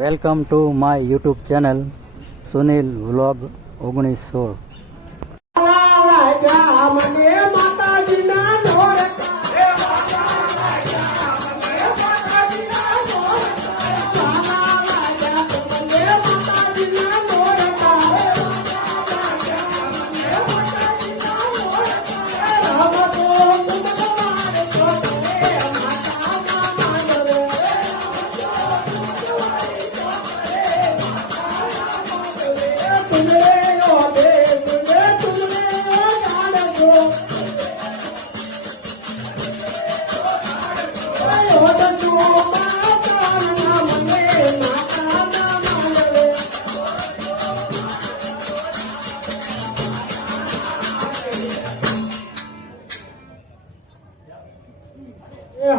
Welcome to my YouTube channel Sunil vlog 1916.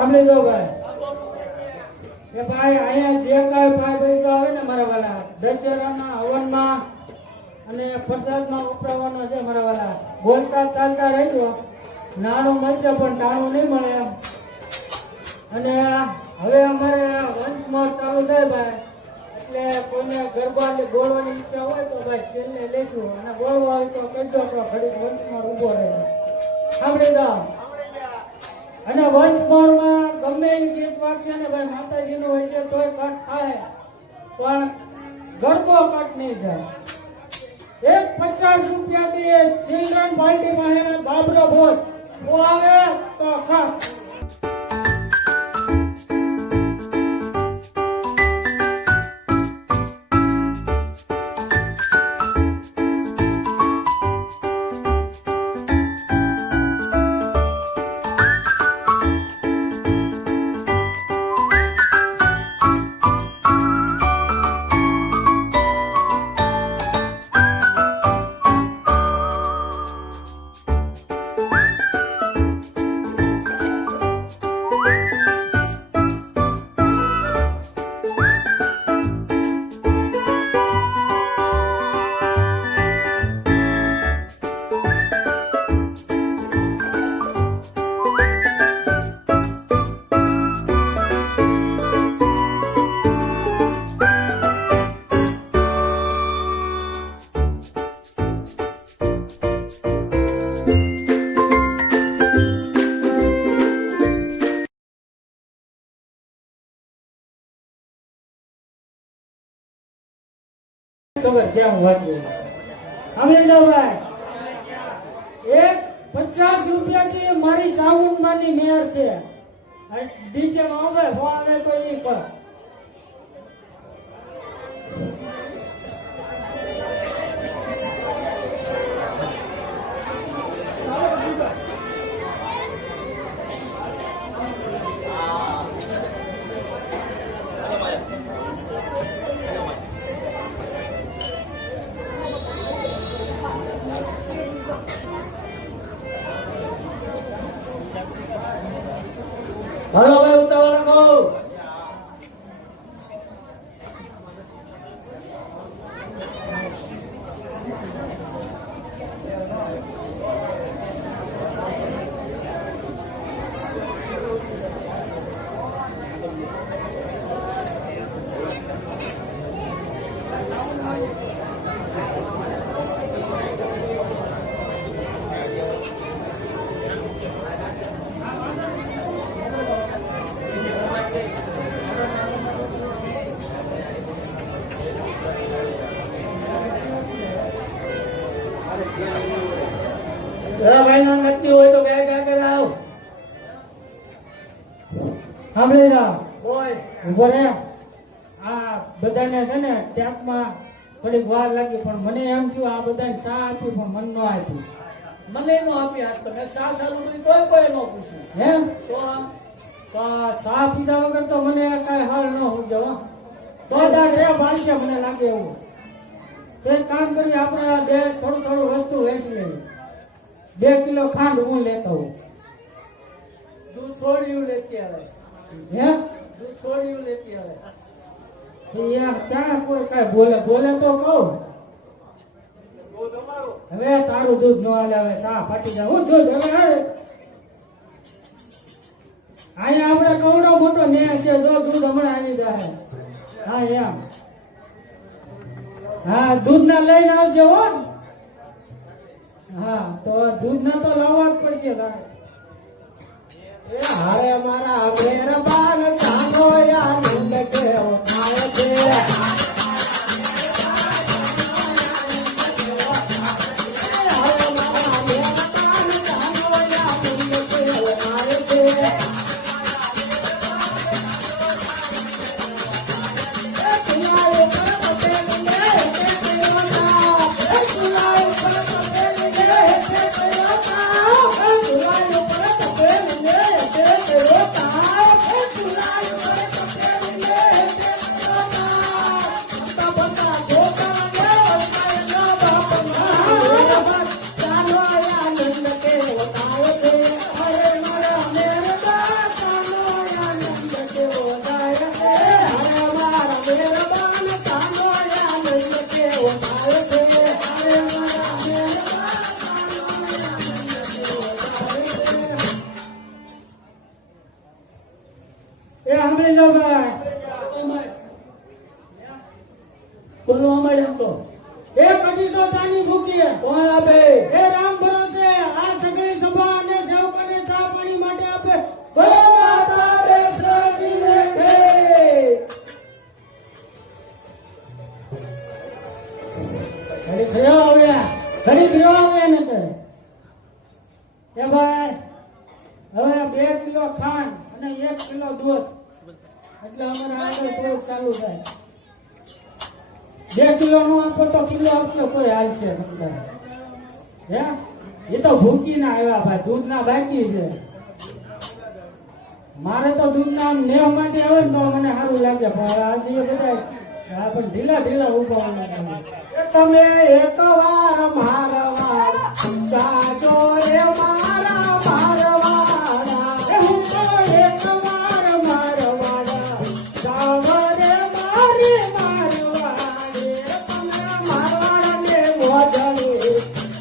સાંભળી લો ભાઈ એ ભાઈ અહીંયા જે કાંઈ ભાઈ પૈસા આવે ને મારા વાલા દશેરાના હવનમાં અને પ્રસાદમાં ઉપરાવાનો છે મારા વાલા બોલતા ચાલતા રહેજો. નાનું મળશે પણ ટાણું નહીં મળે એમ. અને હવે અમારે વંશમાં ચાલુ થાય ભાઈ એટલે કોઈને ગરબા બોલવાની ઈચ્છા હોય તો ભાઈ છેલ્લે લેશું અને બોલવા હોય તો કહેજો તો ઘડીક વંશમાં ઊભો રહે. સાંભળી જાઓ. અને વંશમાં ગમે એ ગીત વાગશે ને ભાઈ માતાજીનું હોય છે તોય કટ થાય પણ ગરબો કટ નહીં થાય. એક 50 રૂપિયાથી ચિલ્ડ્રન પાર્ટીમાં એને બાબરો ભોજ આવે તો ખટ. ખબર કેમ વાંચવું સાંભળી લો ભાઈ. એક 50 રૂપિયાથી મારી ચાવુંડમાંની મેયર છે ડીજે માં આવે આવે તો એ કર. હલો ભાઈ ઉતાવળ રાખો. ભાઈ ના નક્કી હોય તો બે ક્યાં કરાવ સાંભળી જાઓ. ઓય ઉભો રે. આ બધાને છે ને ટેપમાં થોડીક વાર લાગી પણ મને એમ થયું આ બધાને ચા આપી પણ મન ન આપ્યું. મને નો આપી આજ પણ ચા ચાલુ કરી કોઈ કોઈ નો પૂછ્યું હે તો ચા પીધા વગર તો મને કઈ હાલ ન સમજો. તો દાડ રે બાંધશે મને લાગે એવું. તો એક કામ કરવી આપણે બે થોડું વસ્તુ વેચી લેવી. 2 કિલો ખાંડ હું લેતો હું. દૂધ છોડ્યું લેતી આવે હે દૂધ છોડ્યું લેતી આવે. યાર ક્યાં કોઈ કઈ બોલે તો કહું. હવે તારું દૂધ ન હાલે. હવે ચા ફાટી જાય. હું દૂધ હવે અહીંયા આપણે કવડો મોટો ન્યાય છે. જો દૂધ હમણાં આવી જાય હા એમ હા દૂધ ના લઈને આવજો હો હા તો દૂધ ના તો લાવવા જ પડશે તારે એ હારે મારા મહેરબાન ચાંદો આનંદ કેવો થાય છે એ સાંભળી લો ભાઈ બોલો અમારે એમ તો એ કટી તો ચાની ભૂકી કોણ આપે એ રામ ભરોસે આ સગળી સભા અને સેવકોને ચા પાણી માટે આપે બોલો માતા બેસરાજી લેખે ઘડી થયો આવ્યા ને તે એ ભાઈ હવે 2 કિલો ખાંડ અને 1 કિલો દૂધ એટલે અમારે આગળ થોડુંક ચાલુ થાય 2 કિલો નું આપો તો કિલો આપશો તોય હાલશે હે એ તો ભૂકી ના આવ્યા ભાઈ દૂધ ના બાકી છે મારે તો દૂધ ના નેવ માટે આવે ને તો મને સારું લાગે પણ આજે એ બધા પણ ઢીલા ઉભા તમે એક વાર મારવાડ જાજો રે મારા મારવાડા હું તો એક વાર મારવાડા સાવરે મારી મારવાડે મારવાડને મોજણી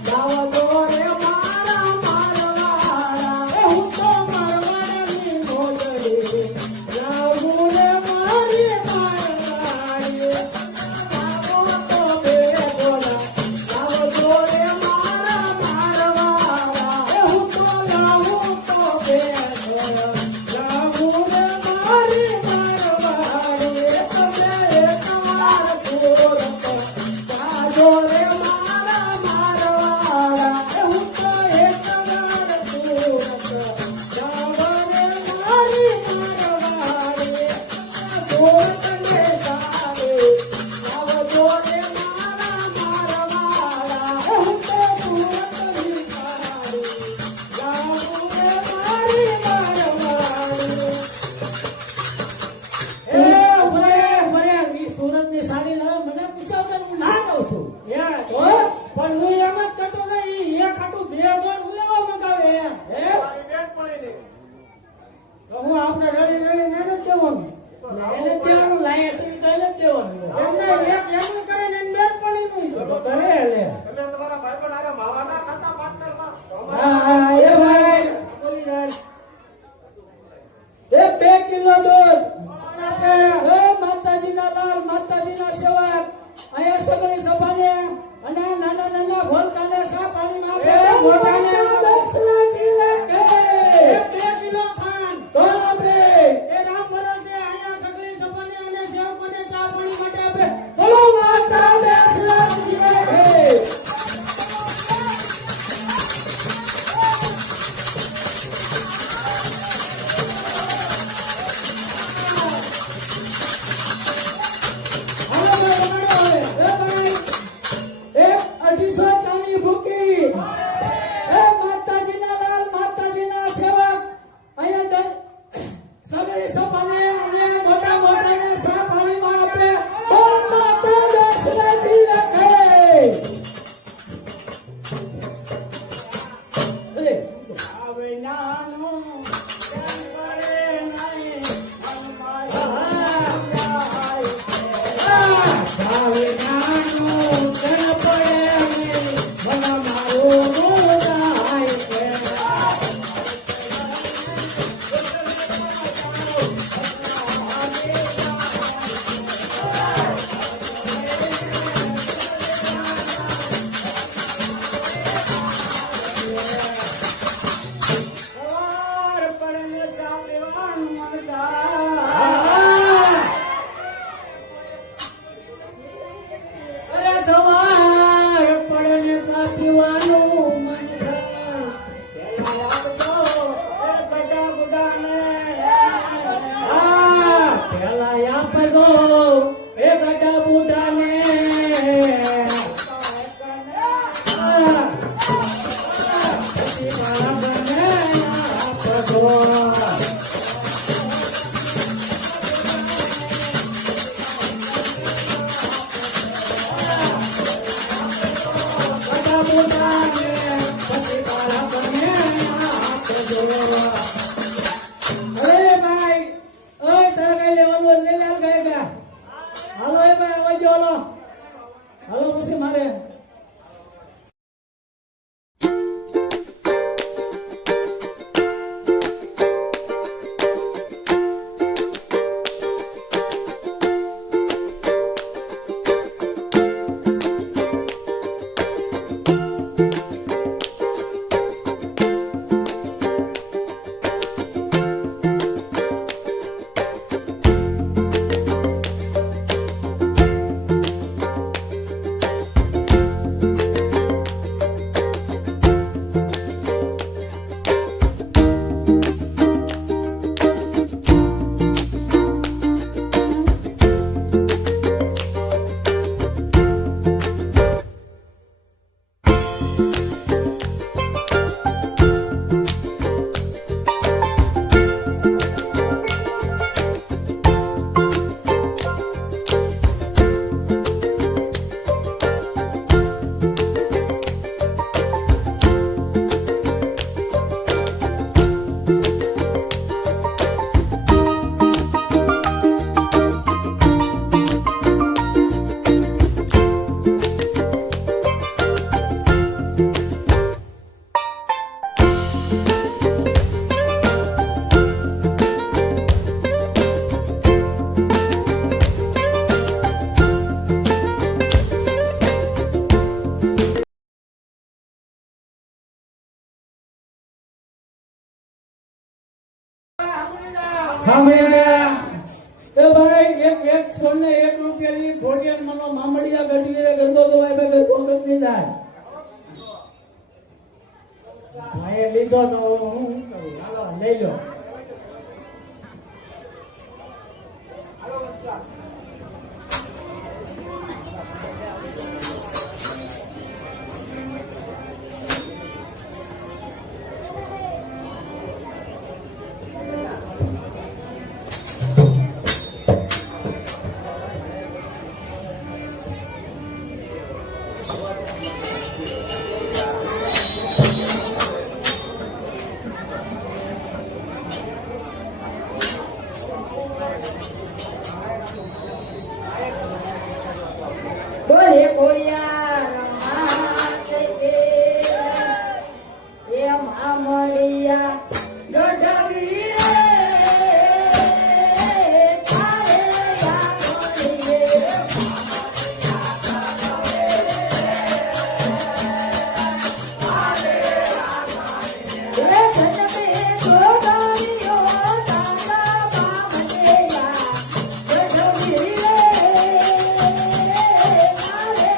જાવ દો રે મારા મારવાડા હું તો મારવાડાની મોજડી લાવું રે મારી મારવાડે આવો તો બે બોલા જાવ દો રે મારા મારવાડા હું તો લાવું તો બે લાવું રે મારી મારવાડે તમે એક વાર સુરત જાજો રે મારા મારવાડા હું તો એક વાર સુરત સાવરે મારી મારવાડે સુરતને સારે જાવ દો રે મારા મારવાડા હું તો સુરતની સારી લાવું રે મારી મારવાડે એ ઉભરે ઈ સુરતની સાડી લાવ મને પૂછ્યા વગર હું ના કહું છું તો પણ હું એમ જ કહેતો કે ઈ એક આટું 2 હજાર હું લેવા મગાવે હે તો હું આપણે રડી ને જ દેવાનું એને દેવાનું લાયસન્સ કઈને દેવાનું એમને એક એમ કરે ને બે પડી નહીં તો કરે લે હા એ ભાઈ બોલી રાજ એ 2 કિલો દૂધ આપે હે માતાજીના લાલ માતાજીના સેવક અહીંયા સગળી સભાને અને નાના ભોલકાને સા પાણીમાં એ મોટાને દક્ષિણાજી લેખે એ 2 કિલો ખાંડ કોણ આપે એ રામ ભરોસે અહીંયા સગળી સભાને અને સેવકોને ચા પાણી માટે આપે બોલો માતા દક્ષિણાજી લેખે હાલો ભાઈ રમાડો હવે એ 250 ચાની ભૂકી એ માતાજીના લાલ માતાજીના સેવક અહીંયા સગળી સભાને અને મોટાને સા પાણીમાં આપે બોલ માતા દક્ષિણાજી લેખે આવે નાનું પડે નહીં આવે નાનું પડે નહીં મન મારું જાય છે ભાઈ આવવા દો હાલો હાલો પછી મારે ભાઈ એક સોને 1 રૂપિયાની ફોડિયાન મનો મામડિયા ગઢવી ગરબો ગવાય બે ગરબો ગમની જાય ભાઈ લીધો તો હું કરું હાલો લઈ લો બોલે કોરિયા રમાત કે એ મામડિયા ગઢવી રે તારે યામડીએ એ જનમે ગોદાણીઓ તારા મામડિયા ગઢવી રે તારે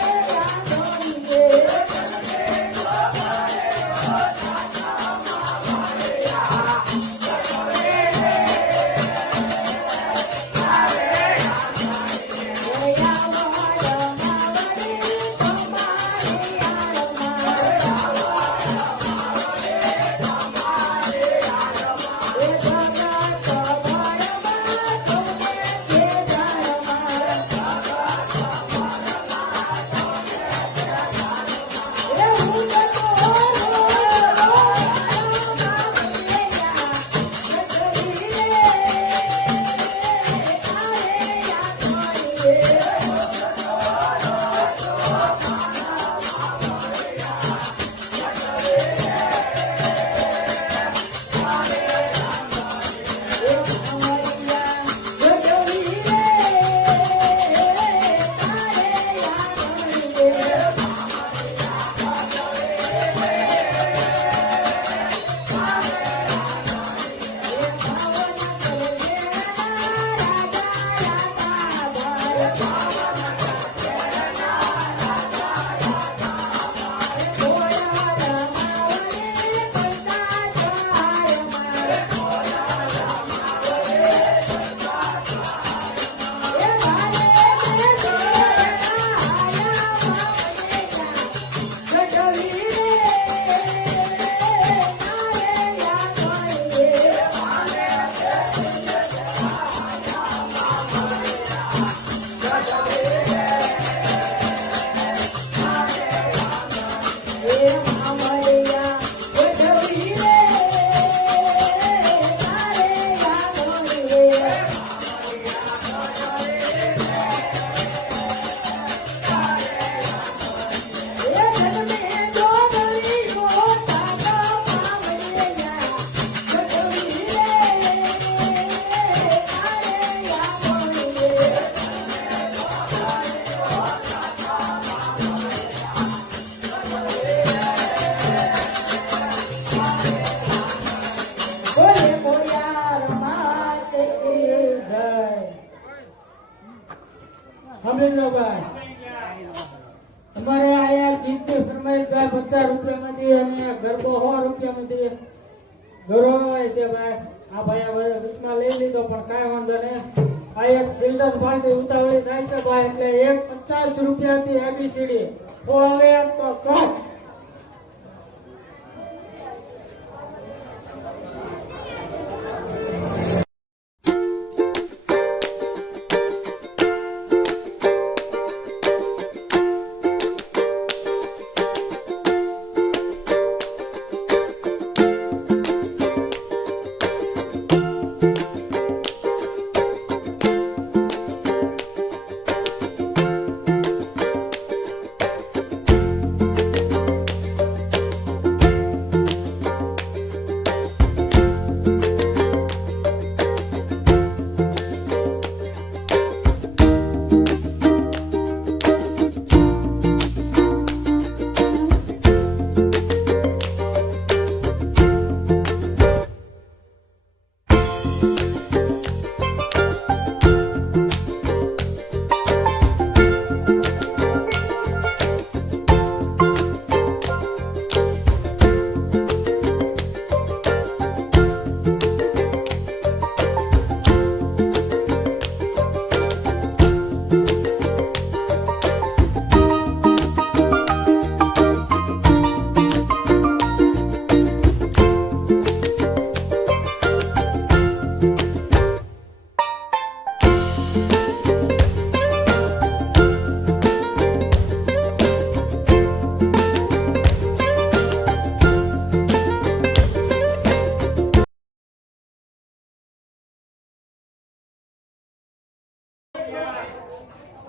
સાંભળી લો ભાઈ, અમારે આયા ગીતની ફરમાઈશ ભાઈ 50 રૂપિયામાંથી અને ગરબો 100 રૂપિયામાંથી ગૌરવાય છે ભાઈ. આ ભાઈ આ વિસ્મા લઈ લીધો પણ કાંઈ વાંધો નહીં. આ એક ચિલ્ડ્રન પાર્ટી ઉતાવળી થાય છે ભાઈ, એટલે એક 50 રૂપિયાથી ABCD હવે તો કટ.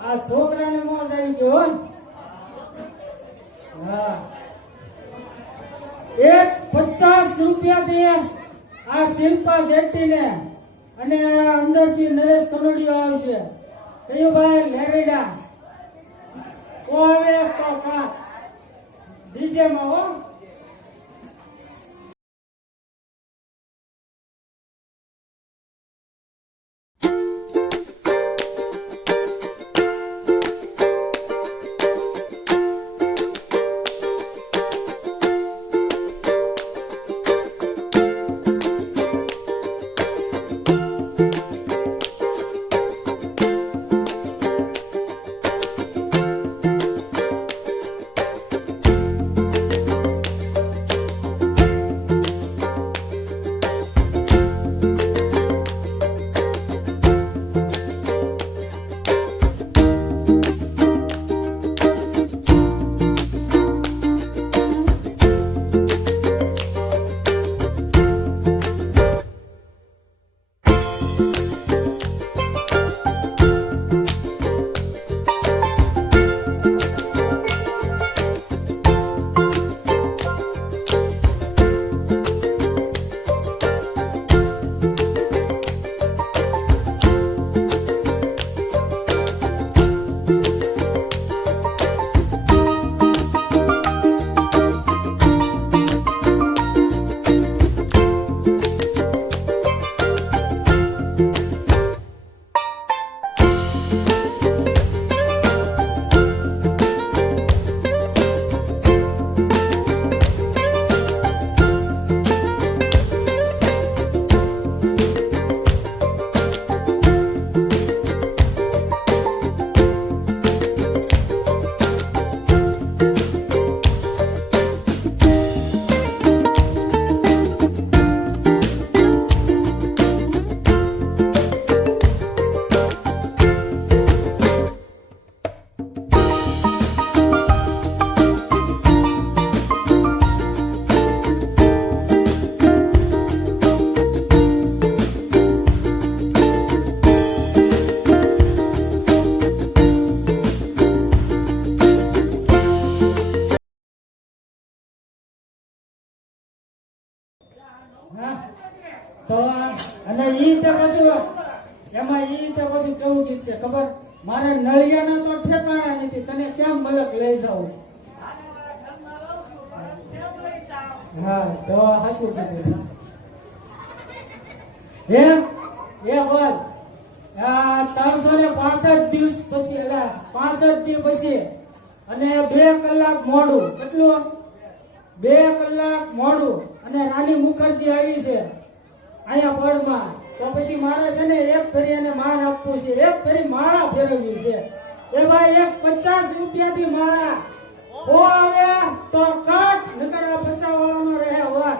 આ છોકરાને મોજ આવી ગયો હો. હા, એક 50 રૂપિયાથી આ શિલ્પા શેટ્ટીને અને અંદરથી નરેશ કનોડિયો આવશે. કયું ભાઈ લેરેડા તો હવે તો કા ડીજે માં હો. તો અને ઈ તે પછી એમાં ઈ તે પછી કેવું ગીત છે ખબર? મારે નળિયાના તો ઠેકાણા નથી, તને કેમ મલક લઈ જાઉં. હા, તો હાચું કીધું. એ બોલ આ 365 દિવસ પછી એટલે 65 દિવસ પછી અને 2 કલાક મોડું કેટલું 2 કલાક મોડું અને રાની મુખર્જી આવી છે અહીંયા પડમાં તો પછી મારે છે ને એક ફેરી એને માન આપવું છે એક ફેરી માળા ફેરવવી છે એ ભાઈ એક 50 રૂપિયાથી માળા હો આવે તો કાટ નકર આ બચાવવાનો રહે વાત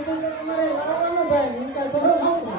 બધું તો તમારે લાવવાનું ભાઈ હું કાંઈ થોડો લાવું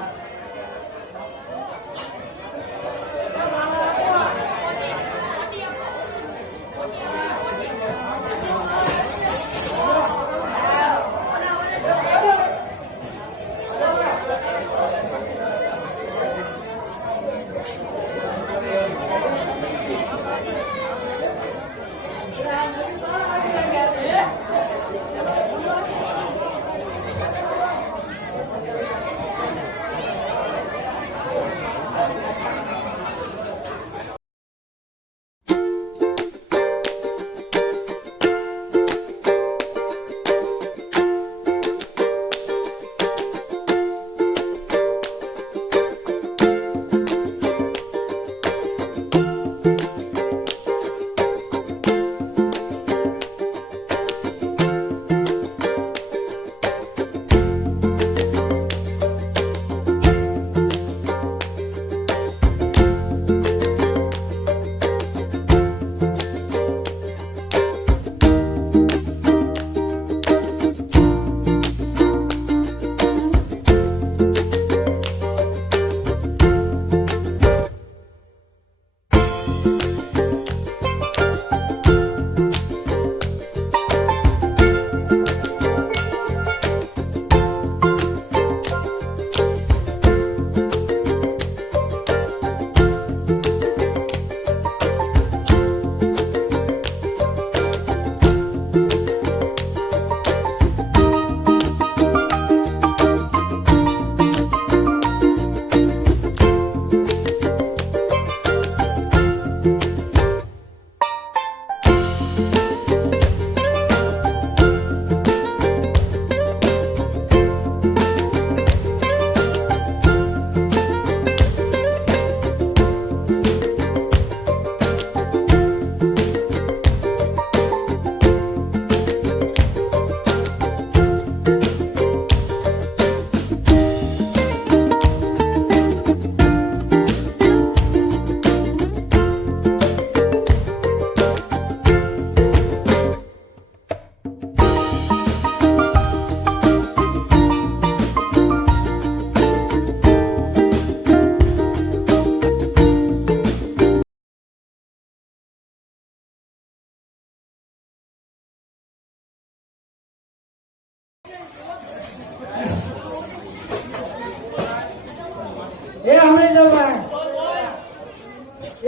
એ હમણાં જો ભાઈ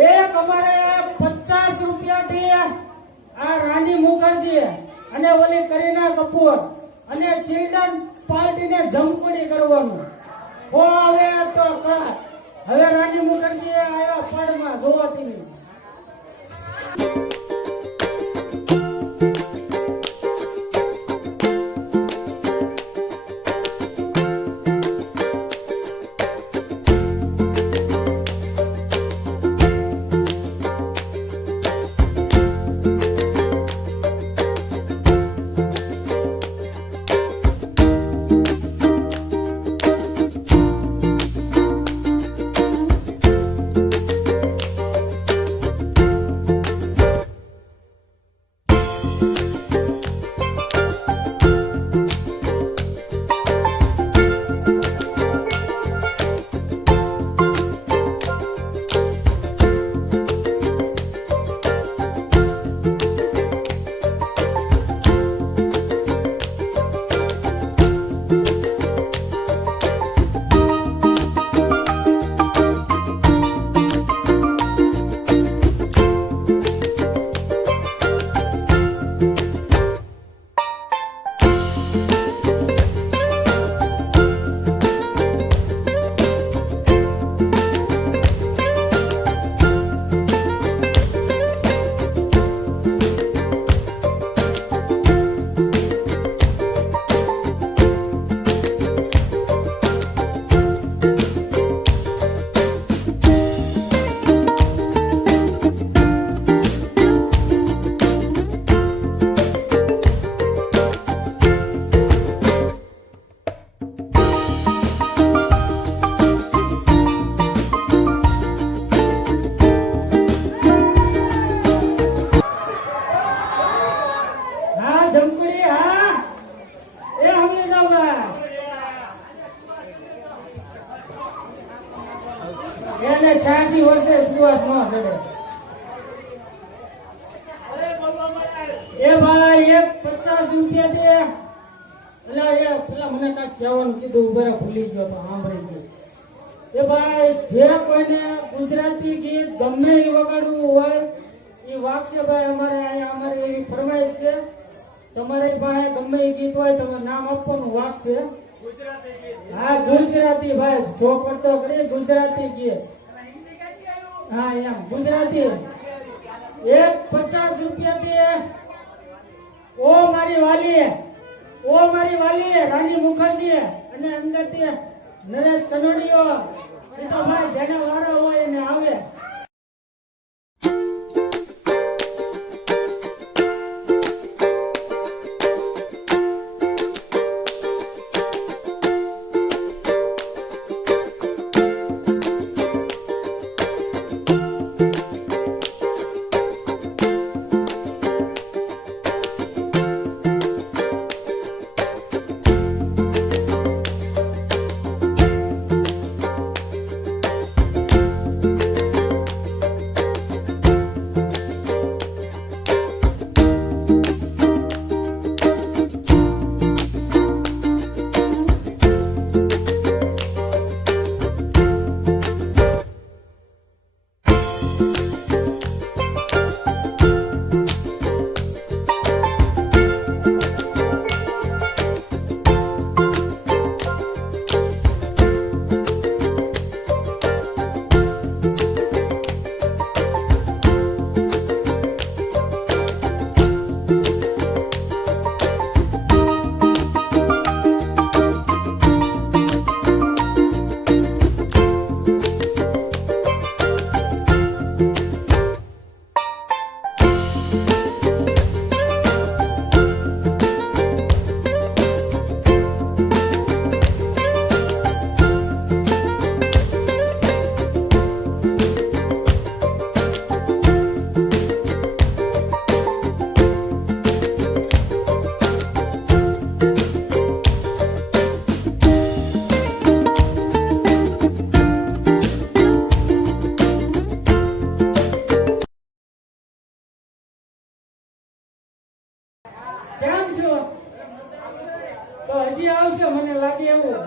એક અમારે 50 રૂપિયાથી આ રાની મુખર્જી અને ઓલી કરીના કપૂર અને ચિલ્ડ્રન પાર્ટીને જમકુડી કરવાનું હો હવે તો કાટ હવે રાની મુખર્જી આવ્યા પડમાં જોવા ટીવી એને 86 વર્ષે સુવાસ ન ચડે. એ ભાઈ એક 50 રૂપિયા છે. એટલે એ પેલા મને કાંઈક કહેવાનું કીધું ઉભા ભૂલી ગયો તો સાંભળી ગયો. એ ભાઈ જે કોઈને ગુજરાતી ગીત ગમે એ વગાડવું હોય એ વાગશે ભાઈ. અમારે અહીંયા અમારે એવી ફરમાઈશ છે. તમારી પાસે ગમે એ ગીત હોય તમે નામ આપવાનું વાગશે. હા ગુજરાતી ભાઈ જો પડતો કરી ગુજરાતી ગીત. હા એમ ગુજરાતી એક 50 રૂપિયાથી ઓ મારી વાલી રાની મુખર્જી અને અંદરથી નરેશ કનોડિયો. એ તો ભાઈ જેને વારો હોય એને આવે. કેમ છો? તો હજી આવશે મને લાગે એવું.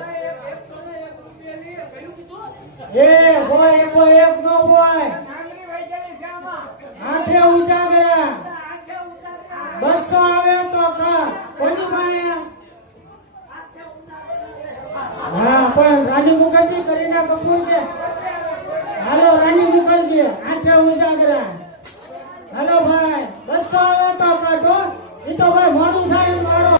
એ હોય કોઈ એક નો હોય આઠે ઉજાગરા 200 આવે તો કોની પાસે? હા પણ રાની મુખર્જી કરીના કપૂર છે. હાલો રાની મુખર્જી આઠે ઉજાગરા. હાલો ભાઈ 200 આવે તો કાઢો. એ તો ભાઈ મોડું થાય એમ વાળો